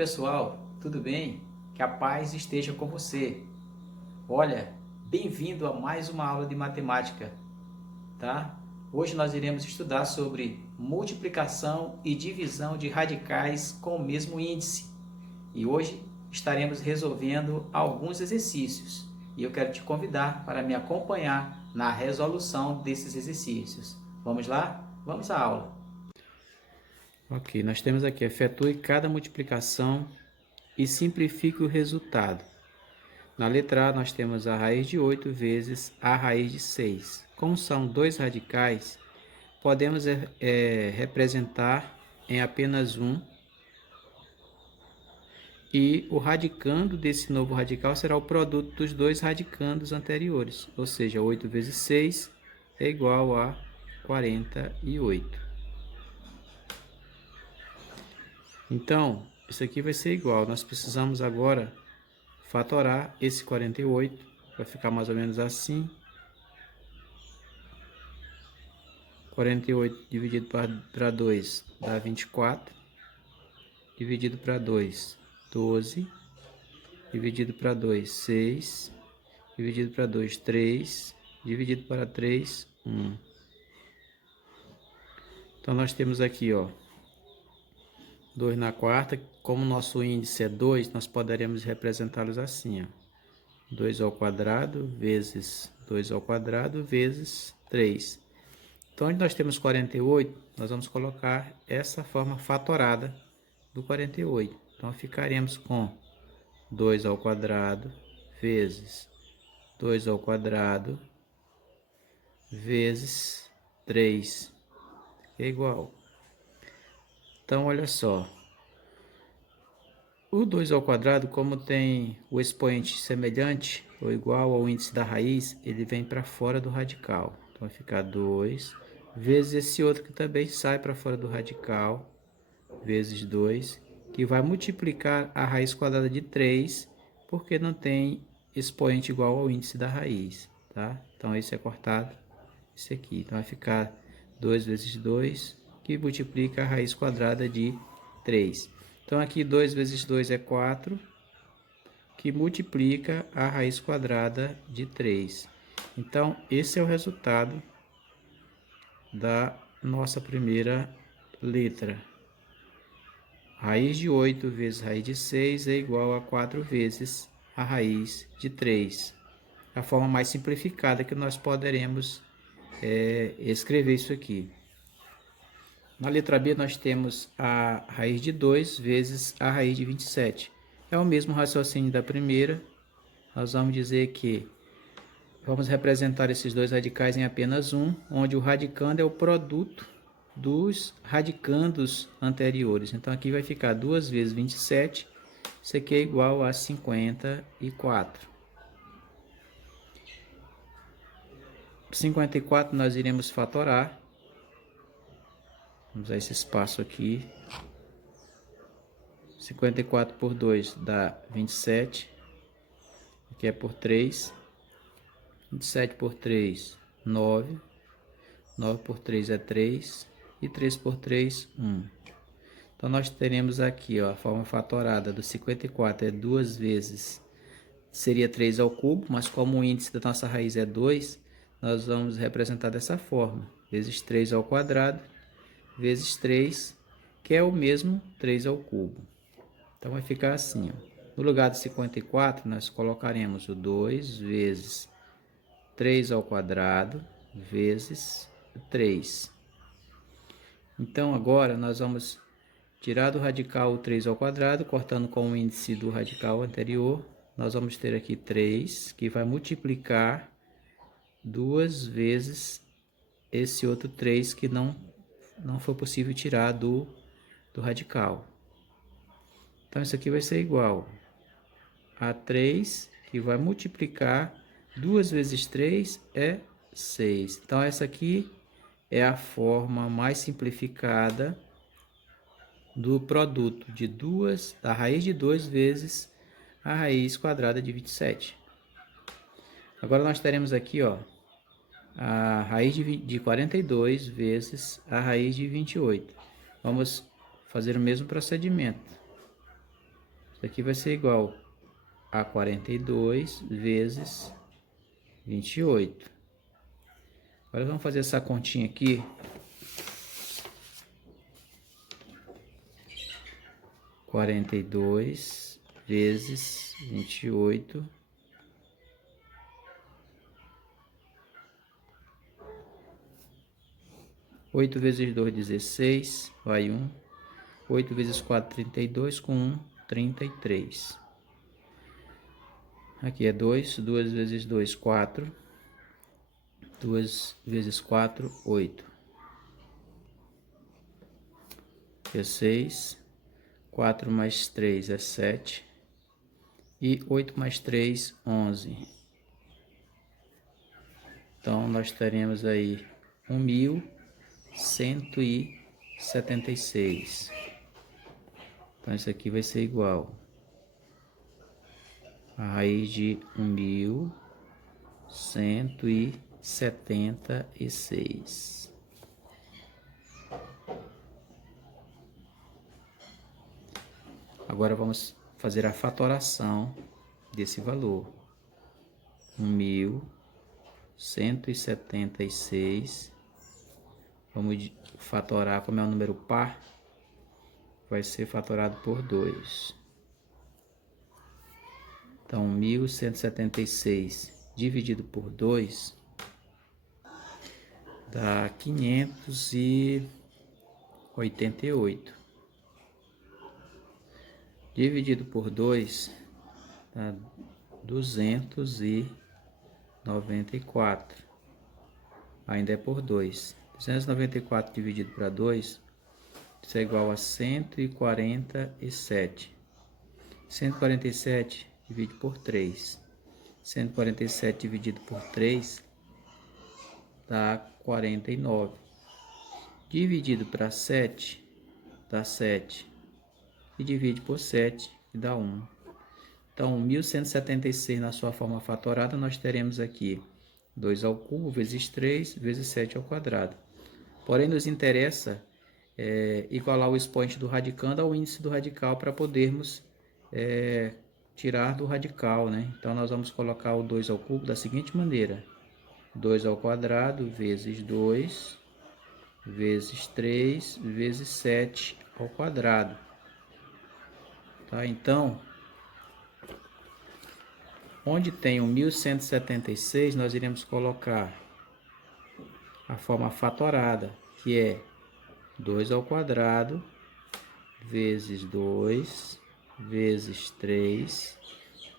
pessoal, tudo bem? Que a paz esteja com você. Olha, bem-vindo a mais uma aula de matemática, tá? Hoje nós iremos estudar sobre multiplicação e divisão de radicais com o mesmo índice. E hoje estaremos resolvendo alguns exercícios. E eu quero te convidar para me acompanhar na resolução desses exercícios. Vamos lá? Vamos à aula. Ok, nós temos aqui, efetue cada multiplicação e simplifique o resultado. Na letra A, nós temos a raiz de 8 vezes a raiz de 6. Como são dois radicais, podemos representar em apenas um. E o radicando desse novo radical será o produto dos dois radicandos anteriores. Ou seja, 8 vezes 6 é igual a 48. Então, isso aqui vai ser igual. Nós precisamos agora fatorar esse 48. Vai ficar mais ou menos assim. 48 dividido para 2 dá 24. Dividido para 2, 12. Dividido para 2, 6. Dividido para 2, 3. Dividido para 3, 1. Então, nós temos aqui, ó, 2 na quarta. Como nosso índice é 2, nós poderemos representá-los assim, ó. 2 ao quadrado vezes 2 ao quadrado vezes 3. Então, onde nós temos 48, nós vamos colocar essa forma fatorada do 48. Então, ficaremos com 2 ao quadrado vezes 2 ao quadrado vezes 3, que é igual. Então, olha só. O 2 ao quadrado, como tem o expoente semelhante ou igual ao índice da raiz, ele vem para fora do radical. Então, vai ficar 2 vezes esse outro que também sai para fora do radical, vezes 2, que vai multiplicar a raiz quadrada de 3, porque não tem expoente igual ao índice da raiz, tá? Então, esse é cortado, esse aqui. Então, vai ficar 2 vezes 2, que multiplica a raiz quadrada de 3. Então, aqui 2 vezes 2 é 4, que multiplica a raiz quadrada de 3. Então, esse é o resultado da nossa primeira letra. Raiz de 8 vezes raiz de 6 é igual a 4 vezes a raiz de 3. A forma mais simplificada que nós poderemos escrever isso aqui. Na letra B, nós temos a raiz de 2 vezes a raiz de 27. É o mesmo raciocínio da primeira. Nós vamos dizer que vamos representar esses dois radicais em apenas um, onde o radicando é o produto dos radicandos anteriores. Então, aqui vai ficar 2 vezes 27. Isso aqui é igual a 54. 54 nós iremos fatorar. Vamos usar esse espaço aqui. 54 por 2 dá 27. Aqui é por 3. 27 por 3, 9. 9 por 3 é 3. E 3 por 3, 1. Então, nós teremos aqui, ó, a forma fatorada do 54 é 2 vezes, seria 3 ao cubo, mas como o índice da nossa raiz é 2, nós vamos representar dessa forma. Vezes 3 ao quadrado, vezes 3, que é o mesmo 3 ao cubo. Então, vai ficar assim, ó. No lugar de 54, nós colocaremos o 2 vezes 3 ao quadrado, vezes 3. Então, agora, nós vamos tirar do radical o 3 ao quadrado, cortando com o índice do radical anterior. Nós vamos ter aqui 3, que vai multiplicar 2 vezes esse outro 3 que não foi possível tirar do radical. Então, isso aqui vai ser igual a 3, que vai multiplicar 2 vezes 3 é 6. Então, essa aqui é a forma mais simplificada do produto de da raiz de 2 vezes a raiz quadrada de 27. Agora, nós teremos aqui, ó, a raiz de 42 vezes a raiz de 28. Vamos fazer o mesmo procedimento. Isso aqui vai ser igual a 42 vezes 28. Agora vamos fazer essa continha aqui. 42 vezes 28. Oito vezes 2, 16, vai 1. 8 vezes 4, 32, com 1, 33. Aqui é 2, 2 vezes 2, 4. 2 vezes 4, 8. Aqui é 6. 4 mais 3 é 7. E 8 mais 3, 11. Então, nós teremos aí 1.176. Então, isso aqui vai ser igual a raiz de 1.176. Agora vamos fazer a fatoração desse valor. 1.176. Vamos fatorar, como é um número par, vai ser fatorado por 2. Então, 1.176 dividido por 2 dá 588. Dividido por 2 dá 294. Ainda é por 2. 294 dividido para 2, isso é igual a 147. 147 divide por 3. 147 dividido por 3 dá 49. Dividido para 7 dá 7. E divide por 7 e dá 1. Então, 1.176 na sua forma fatorada, nós teremos aqui 2 ao cubo vezes 3 vezes 7 ao quadrado. Porém, nos interessa igualar o expoente do radicando ao índice do radical para podermos tirar do radical, né? Então, nós vamos colocar o 2 ao cubo da seguinte maneira. 2 ao quadrado vezes 2 vezes 3 vezes 7 ao quadrado. Tá? Então, onde tem o 1.176, nós iremos colocar a forma fatorada, que é 2 ao quadrado vezes 2 vezes 3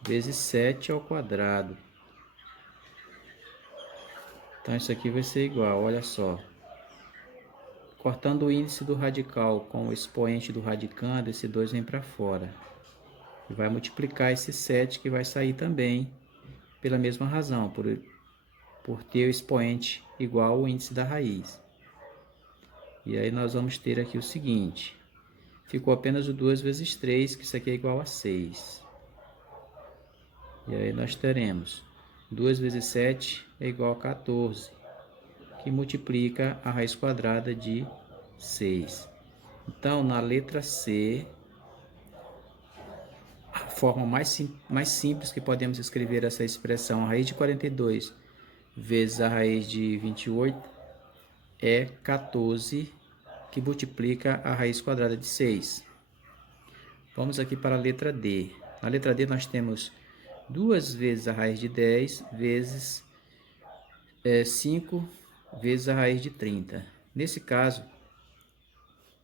vezes 7 ao quadrado. Então, isso aqui vai ser igual, olha só. Cortando o índice do radical com o expoente do radicando, esse 2 vem para fora. E vai multiplicar esse 7 que vai sair também pela mesma razão, por ter o expoente igual ao índice da raiz. E aí nós vamos ter aqui o seguinte. Ficou apenas o 2 vezes 3, que isso aqui é igual a 6. E aí nós teremos 2 vezes 7 é igual a 14, que multiplica a raiz quadrada de 6. Então, na letra C, a forma mais simples que podemos escrever essa expressão, a raiz de 42 vezes a raiz de 28, é 14, que multiplica a raiz quadrada de 6. Vamos aqui para a letra D. Na letra D nós temos 2 vezes a raiz de 10 vezes 5 vezes a raiz de 30. Nesse caso,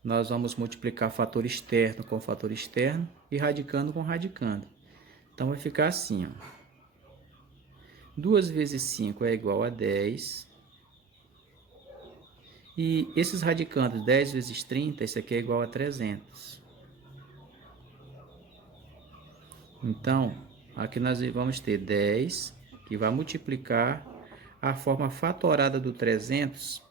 nós vamos multiplicar fator externo com fator externo e radicando com radicando. Então, vai ficar assim, ó. 2 vezes 5 é igual a 10. E esses radicandos, 10 vezes 30, isso aqui é igual a 300. Então, aqui nós vamos ter 10, que vai multiplicar a forma fatorada do 300,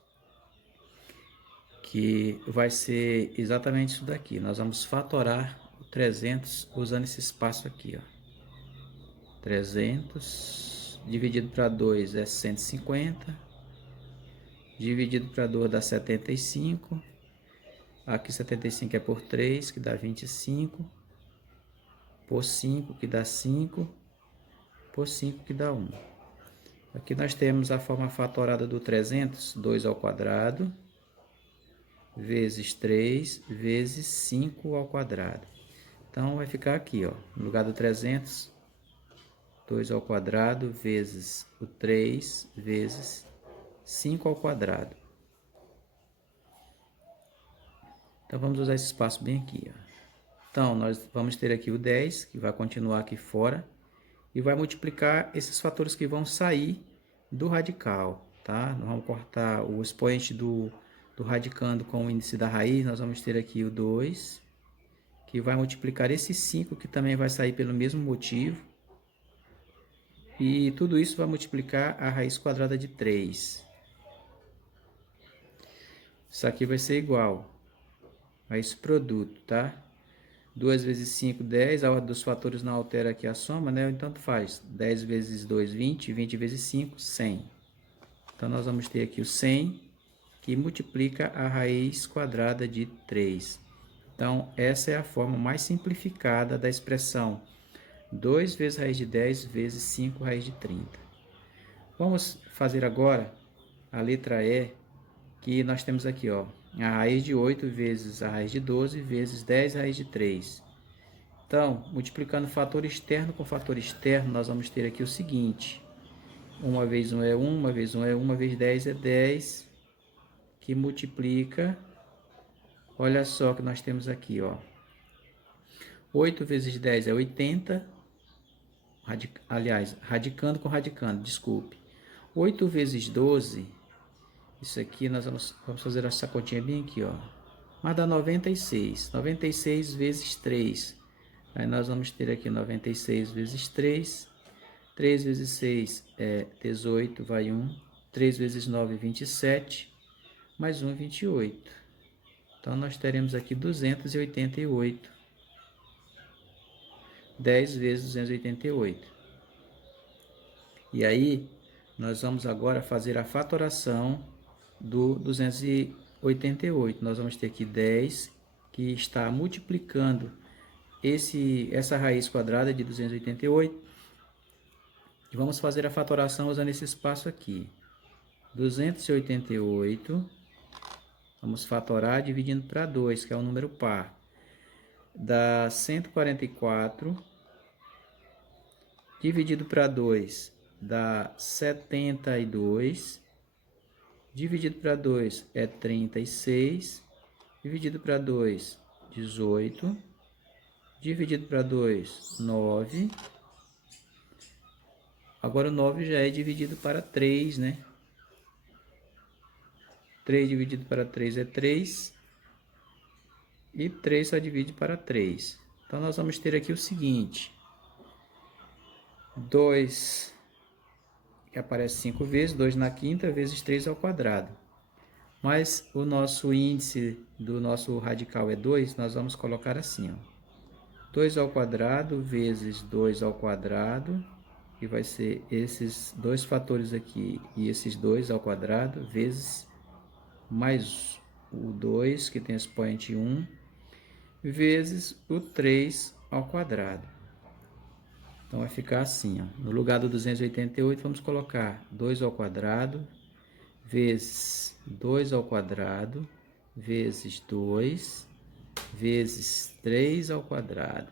que vai ser exatamente isso daqui. Nós vamos fatorar o 300 usando esse espaço aqui, ó. 300 dividido para 2 é 150. Dividido para 2 dá 75. Aqui 75 é por 3, que dá 25. por 5, que dá 5, por 5, que dá 1. Aqui nós temos a forma fatorada do 300, 2 ao quadrado, vezes 3, vezes 5 ao quadrado. Então, vai ficar aqui, ó, no lugar do 300, 2 ao quadrado, vezes o 3, vezes 5 ao quadrado. Então, vamos usar esse espaço bem aqui, ó. Então, nós vamos ter aqui o 10, que vai continuar aqui fora, e vai multiplicar esses fatores que vão sair do radical, tá? Nós vamos cortar o expoente do radicando com o índice da raiz, nós vamos ter aqui o 2, que vai multiplicar esse 5, que também vai sair pelo mesmo motivo, e tudo isso vai multiplicar a raiz quadrada de 3. Isso aqui vai ser igual a esse produto, tá? 2 vezes 5, 10, a ordem dos fatores não altera aqui a soma, né? Então, faz 10 vezes 2, 20, 20 vezes 5, 100. Então, nós vamos ter aqui o 100, que multiplica a raiz quadrada de 3. Então, essa é a forma mais simplificada da expressão 2 vezes raiz de 10 vezes 5 raiz de 30. Vamos fazer agora a letra E, que nós temos aqui, ó, a raiz de 8 vezes a raiz de 12 vezes 10 raiz de 3. Então, multiplicando fator externo com fator externo, nós vamos ter aqui o seguinte. 1 vezes 1 é 1, 1 vezes 1 é 1, 1 vezes 10 é 10, que multiplica, olha só que nós temos aqui, ó. 8 vezes 10 é 80, aliás, radicando com radicando, desculpe. 8 vezes 12, isso aqui nós vamos fazer essa continha bem aqui, ó. Mas dá 96, 96 vezes 3. Aí nós vamos ter aqui 96 vezes 3. 3 vezes 6 é 18, vai 1. 3 vezes 9, 27. Mais 1, 28. Então, nós teremos aqui 288. 10 vezes 288. E aí, nós vamos agora fazer a fatoração do 288. Nós vamos ter aqui 10, que está multiplicando essa raiz quadrada de 288. E vamos fazer a fatoração usando esse espaço aqui. 288, vamos fatorar dividindo para 2, que é um número par. Dá 144, dividido para 2, dá 72, dividido para 2 é 36, dividido para 2, 18, dividido para 2, 9. Agora o 9 já é dividido para 3, né? 3 dividido para 3 é 3. E 3 só divide para 3. Então, nós vamos ter aqui o seguinte. 2, que aparece 5 vezes, 2 na quinta, vezes 3 ao quadrado. Mas o nosso índice do nosso radical é 2, nós vamos colocar assim, ó. 2 ao quadrado vezes 2 ao quadrado, que vai ser esses dois fatores aqui e esses 2 ao quadrado, vezes mais o 2, que tem expoente 1, vezes o 3 ao quadrado. Então, vai ficar assim, ó. No lugar do 288, vamos colocar 2 ao quadrado, vezes 2 ao quadrado, vezes 2, vezes 3 ao quadrado.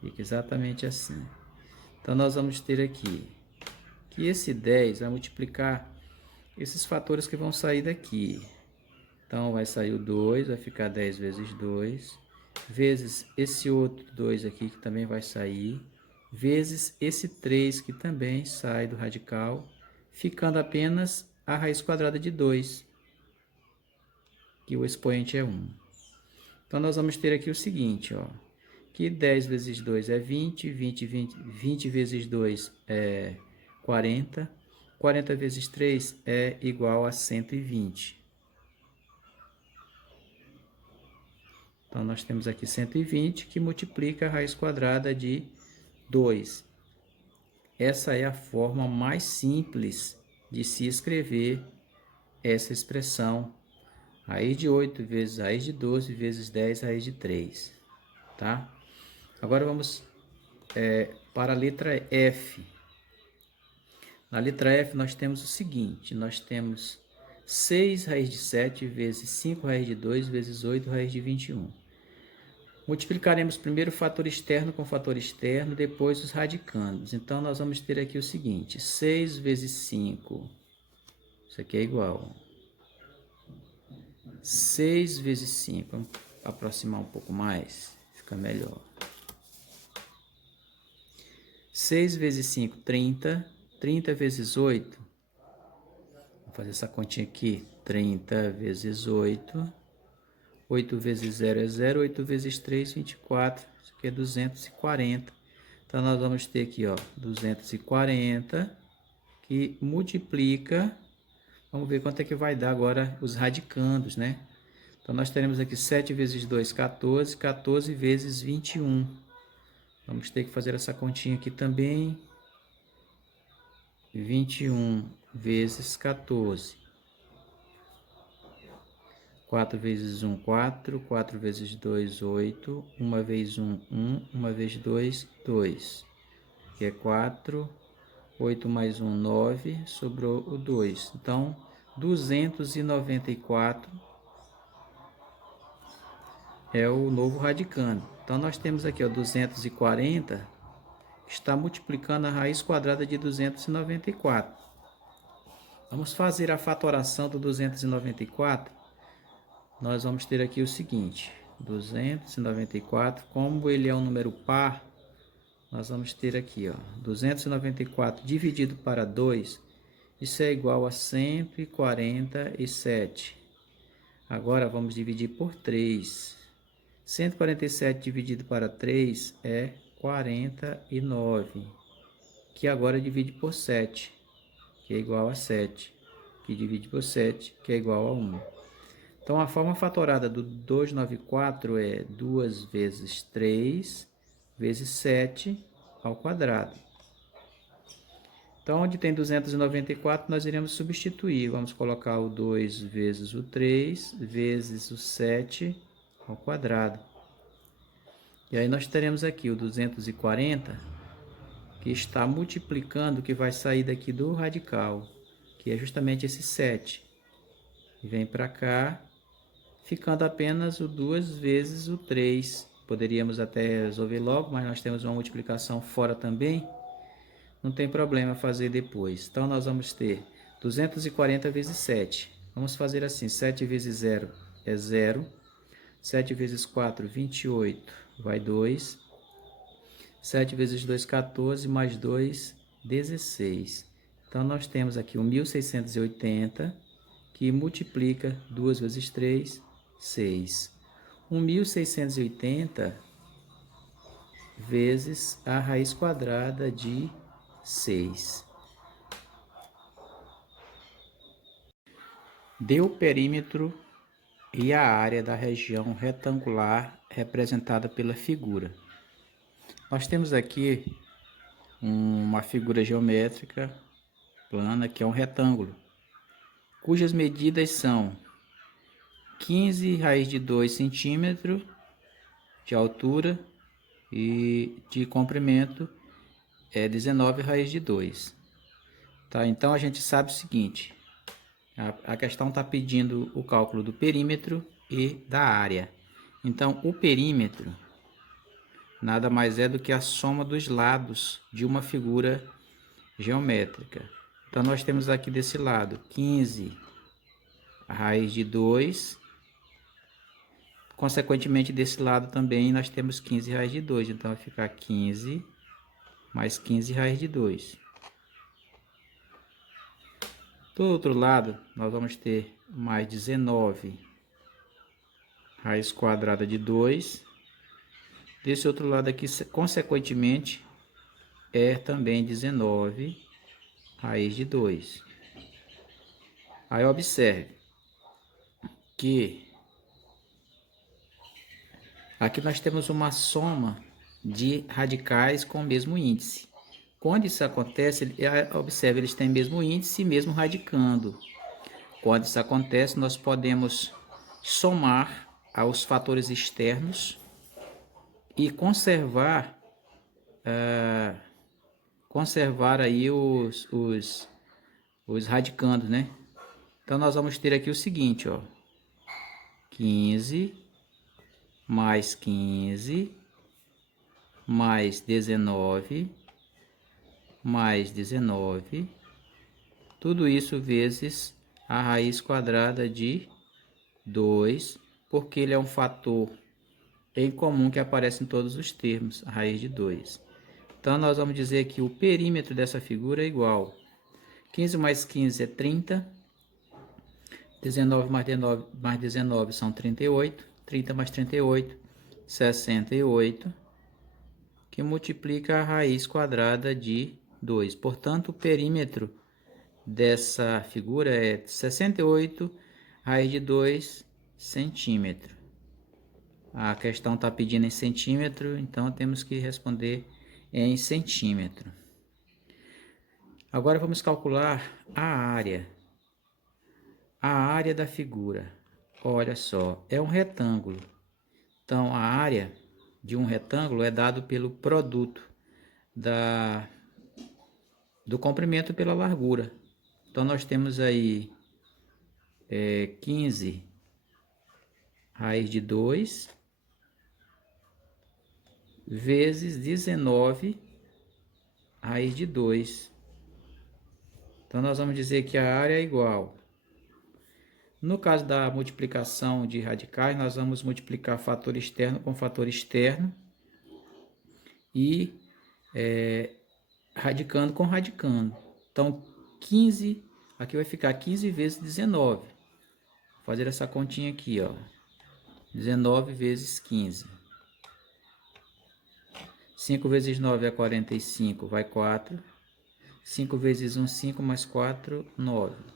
Fica exatamente assim. Então, nós vamos ter aqui que esse 10 vai multiplicar esses fatores que vão sair daqui. Então, vai sair o 2, vai ficar 10 vezes 2, vezes esse outro 2 aqui, que também vai sair, vezes esse 3, que também sai do radical, ficando apenas a raiz quadrada de 2, que o expoente é 1. Então, nós vamos ter aqui o seguinte, ó, que 10 vezes 2 é 20, 20 vezes 2 é 40, 40 vezes 3 é igual a 120. Então, nós temos aqui 120, que multiplica a raiz quadrada de 2. Essa é a forma mais simples de se escrever essa expressão. Raiz de 8 vezes raiz de 12 vezes 10 raiz de 3. Tá? Agora vamos para a letra F. Na letra F nós temos o seguinte, nós temos 6 raiz de 7 vezes 5 raiz de 2 vezes 8 raiz de 21. Multiplicaremos primeiro o fator externo com o fator externo, depois os radicandos. Então nós vamos ter aqui o seguinte, 6 vezes 5, isso aqui é igual. 6 vezes 5, vamos aproximar um pouco mais, fica melhor. 6 vezes 5, 30. 30 vezes 8, vou fazer essa continha aqui, 30 vezes 8, 8 vezes 0 é 0, 8 vezes 3, 24, isso aqui é 240. Então, nós vamos ter aqui, ó, 240, que multiplica, vamos ver quanto é que vai dar agora os radicandos, né? Então, nós teremos aqui 7 vezes 2, 14, 14 vezes 21. Vamos ter que fazer essa continha aqui também. 21 vezes 14. 4 vezes 1, 4. 4 vezes 2, 8. 1 vezes 1, 1. 1 vezes 2, 2. Que é 4. 8 mais 1, 9. Sobrou o 2. Então, 294 é o novo radicando. Então, nós temos aqui, ó, 240 está multiplicando a raiz quadrada de 294. Vamos fazer a fatoração do 294. Nós vamos ter aqui o seguinte, 294, como ele é um número par, nós vamos ter aqui, ó, 294 dividido para 2, isso é igual a 147. Agora vamos dividir por 3. 147 dividido para 3 é 49, que agora divide por 7, que é igual a 7, que divide por 7, que é igual a 1. Então, a forma fatorada do 294 é 2 vezes 3 vezes 7 ao quadrado. Então, onde tem 294, nós iremos substituir. Vamos colocar o 2 vezes o 3 vezes o 7 ao quadrado. E aí nós teremos aqui o 240, que está multiplicando o que vai sair daqui do radical, que é justamente esse 7. E vem para cá, ficando apenas o 2 vezes o 3. Poderíamos até resolver logo, mas nós temos uma multiplicação fora também. Não tem problema fazer depois. Então, nós vamos ter 240 vezes 7. Vamos fazer assim, 7 vezes 0 é 0. 7 vezes 4, 28. Vai 2. 7 vezes 2, 14. Mais 2, 16. Então, nós temos aqui o 1680, que multiplica 2 vezes 3, 6. 1680 vezes a raiz quadrada de 6. Dê o perímetro e a área da região retangular representada pela figura. Nós temos aqui uma figura geométrica plana, que é um retângulo, cujas medidas são 15 raiz de 2 centímetros de altura e de comprimento é 19 raiz de 2. Tá? Então, a gente sabe o seguinte, a questão está pedindo o cálculo do perímetro e da área. Então, o perímetro nada mais é do que a soma dos lados de uma figura geométrica. Então, nós temos aqui desse lado 15 raiz de 2. Consequentemente, desse lado também nós temos 15 raiz de 2. Então, vai ficar 15 mais 15 raiz de 2. Do outro lado, nós vamos ter mais 19 raiz quadrada de 2. Desse outro lado aqui, consequentemente, é também 19 raiz de 2. Aí, observe que aqui nós temos uma soma de radicais com o mesmo índice. Quando isso acontece, observe, eles têm o mesmo índice e mesmo radicando. Quando isso acontece, nós podemos somar aos fatores externos e conservar aí os radicandos, né? Então, nós vamos ter aqui o seguinte, ó. 15 mais 15 mais 19 mais 19, tudo isso vezes a raiz quadrada de 2, porque ele é um fator em comum que aparece em todos os termos, a raiz de 2. Então, nós vamos dizer que o perímetro dessa figura é igual. 15 mais 15 é 30. 19 mais 19 são 38. 30 mais 38, 68. Que multiplica a raiz quadrada de 2. Portanto, o perímetro dessa figura é 68, raiz de 2 centímetros. A questão está pedindo em centímetro, então temos que responder em centímetro. Agora vamos calcular a área. A área da figura. Olha só, é um retângulo. Então, a área de um retângulo é dado pelo produto do comprimento pela largura. Então, nós temos aí 15 raiz de 2 vezes 19 raiz de 2. Então, nós vamos dizer que a área é igual. No caso da multiplicação de radicais, nós vamos multiplicar fator externo com fator externo e radicando com radicando. Então, 15, aqui vai ficar 15 vezes 19. Vou fazer essa continha aqui, ó. 19 vezes 15. 5 vezes 9 é 45, vai 4. 5 vezes 1, 5 mais 4, 9.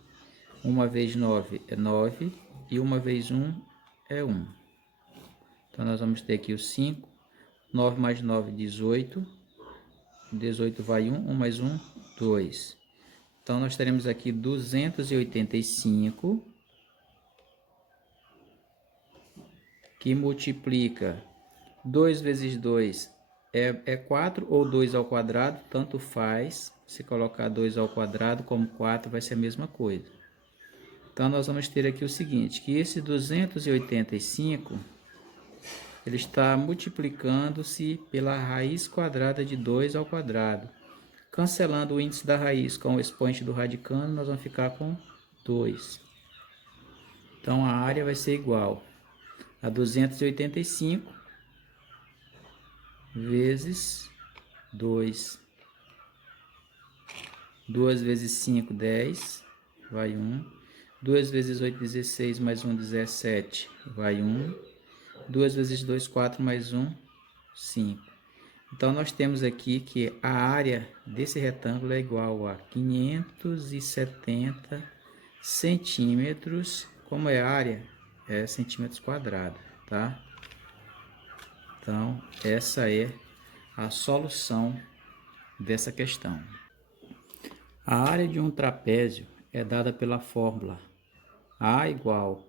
1 vezes 9 é 9 e 1 vezes 1 é 1. Então, nós vamos ter aqui o 5. 9 mais 9, 18. 18 vai 1, 1 mais 1, 2. Então, nós teremos aqui 285, que multiplica 2 vezes 2 é 4, ou 2 ao quadrado, tanto faz. Se colocar 2 ao quadrado como 4, vai ser a mesma coisa. Então, nós vamos ter aqui o seguinte, que esse 285, ele está multiplicando-se pela raiz quadrada de 2 ao quadrado. Cancelando o índice da raiz com o expoente do radicando, nós vamos ficar com 2. Então, a área vai ser igual a 285 vezes 2. 2 vezes 5, 10, vai 1. 2 vezes 8, 16, mais 1, 17, vai 1. 2 vezes 2, 4, mais 1, 5. Então, nós temos aqui que a área desse retângulo é igual a 570 centímetros. Como é a área? É centímetros quadrados, tá? Então, essa é a solução dessa questão. A área de um trapézio é dada pela fórmula A igual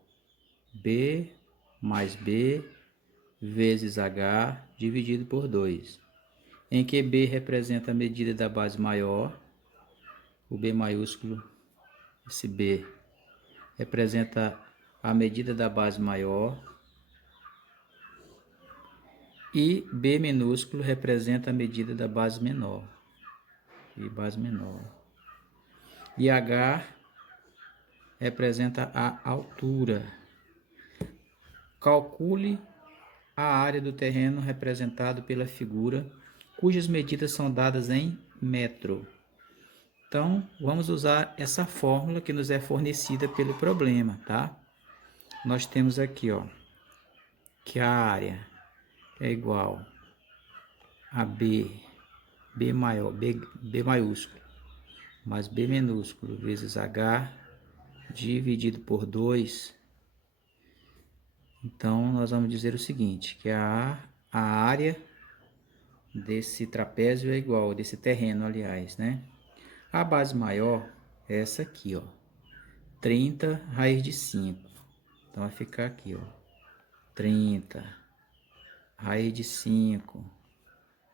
B mais B vezes H dividido por 2, em que B representa a medida da base maior, o B maiúsculo, esse B representa a medida da base maior, e B minúsculo representa a medida da base menor, e H representa a altura. Calcule a área do terreno representado pela figura, cujas medidas são dadas em metro. Então, vamos usar essa fórmula que nos é fornecida pelo problema, tá? Nós temos aqui, ó, que a área é igual a B maiúsculo, mais B minúsculo, vezes H, dividido por 2. Então, nós vamos dizer o seguinte, que a área desse trapézio é igual, desse terreno, aliás, né? A base maior é essa aqui, ó, 30 raiz de 5. Então, vai ficar aqui, ó, 30 raiz de 5,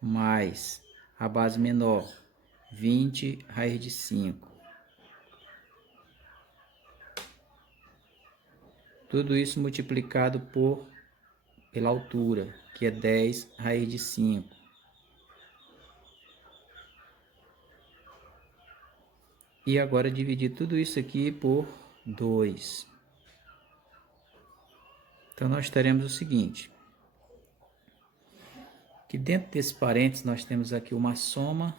mais a base menor, 20 raiz de 5. Tudo isso multiplicado pela altura, que é 10 raiz de 5. E agora dividir tudo isso aqui por 2. Então, nós teremos o seguinte, que dentro desse parênteses nós temos aqui uma soma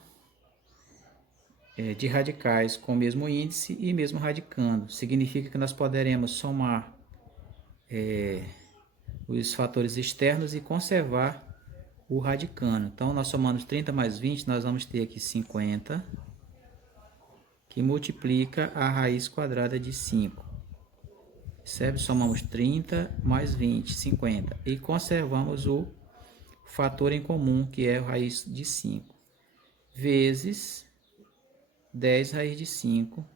de radicais com o mesmo índice e mesmo radicando. Significa que nós poderemos somar os fatores externos e conservar o radicando. Então, nós somamos 30 mais 20, nós vamos ter aqui 50, que multiplica a raiz quadrada de 5. Percebe? Somamos 30 mais 20, 50. E conservamos o fator em comum, que é a raiz de 5. Vezes 10 raiz de 5.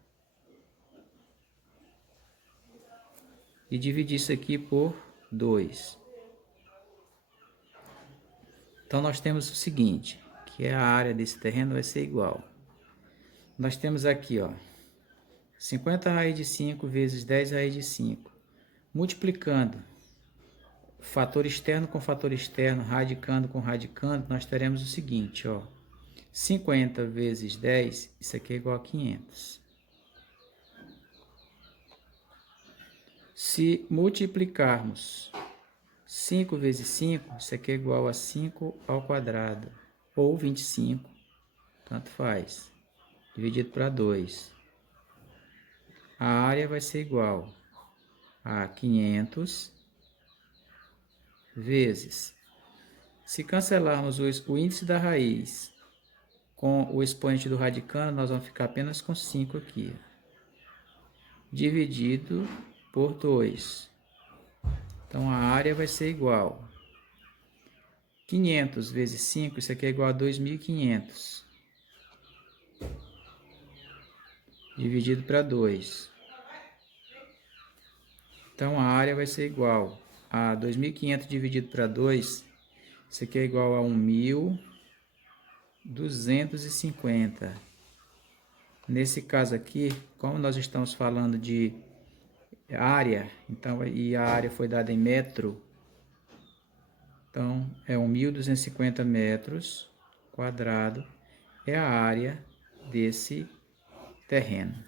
E dividir isso aqui por 2. Então, nós temos o seguinte, que a área desse terreno vai ser igual. Nós temos aqui, ó, 50 raiz de 5 vezes 10 raiz de 5. Multiplicando fator externo com fator externo, radicando com radicando, nós teremos o seguinte, ó. 50 vezes 10, isso aqui é igual a 500. Se multiplicarmos 5 vezes 5, isso aqui é igual a 5 ao quadrado, ou 25, tanto faz, dividido para 2. A área vai ser igual a 500 vezes, se cancelarmos o índice da raiz com o expoente do radicando, nós vamos ficar apenas com 5 aqui, dividido por 2. Então, a área vai ser igual 500 vezes 5, isso aqui é igual a 2.500, dividido para 2. Então, a área vai ser igual a 2.500 dividido para 2, isso aqui é igual a 1.250. Nesse caso aqui, como nós estamos falando de área, então, e a área foi dada em metro, então é 1.250 metros quadrados, é a área desse terreno.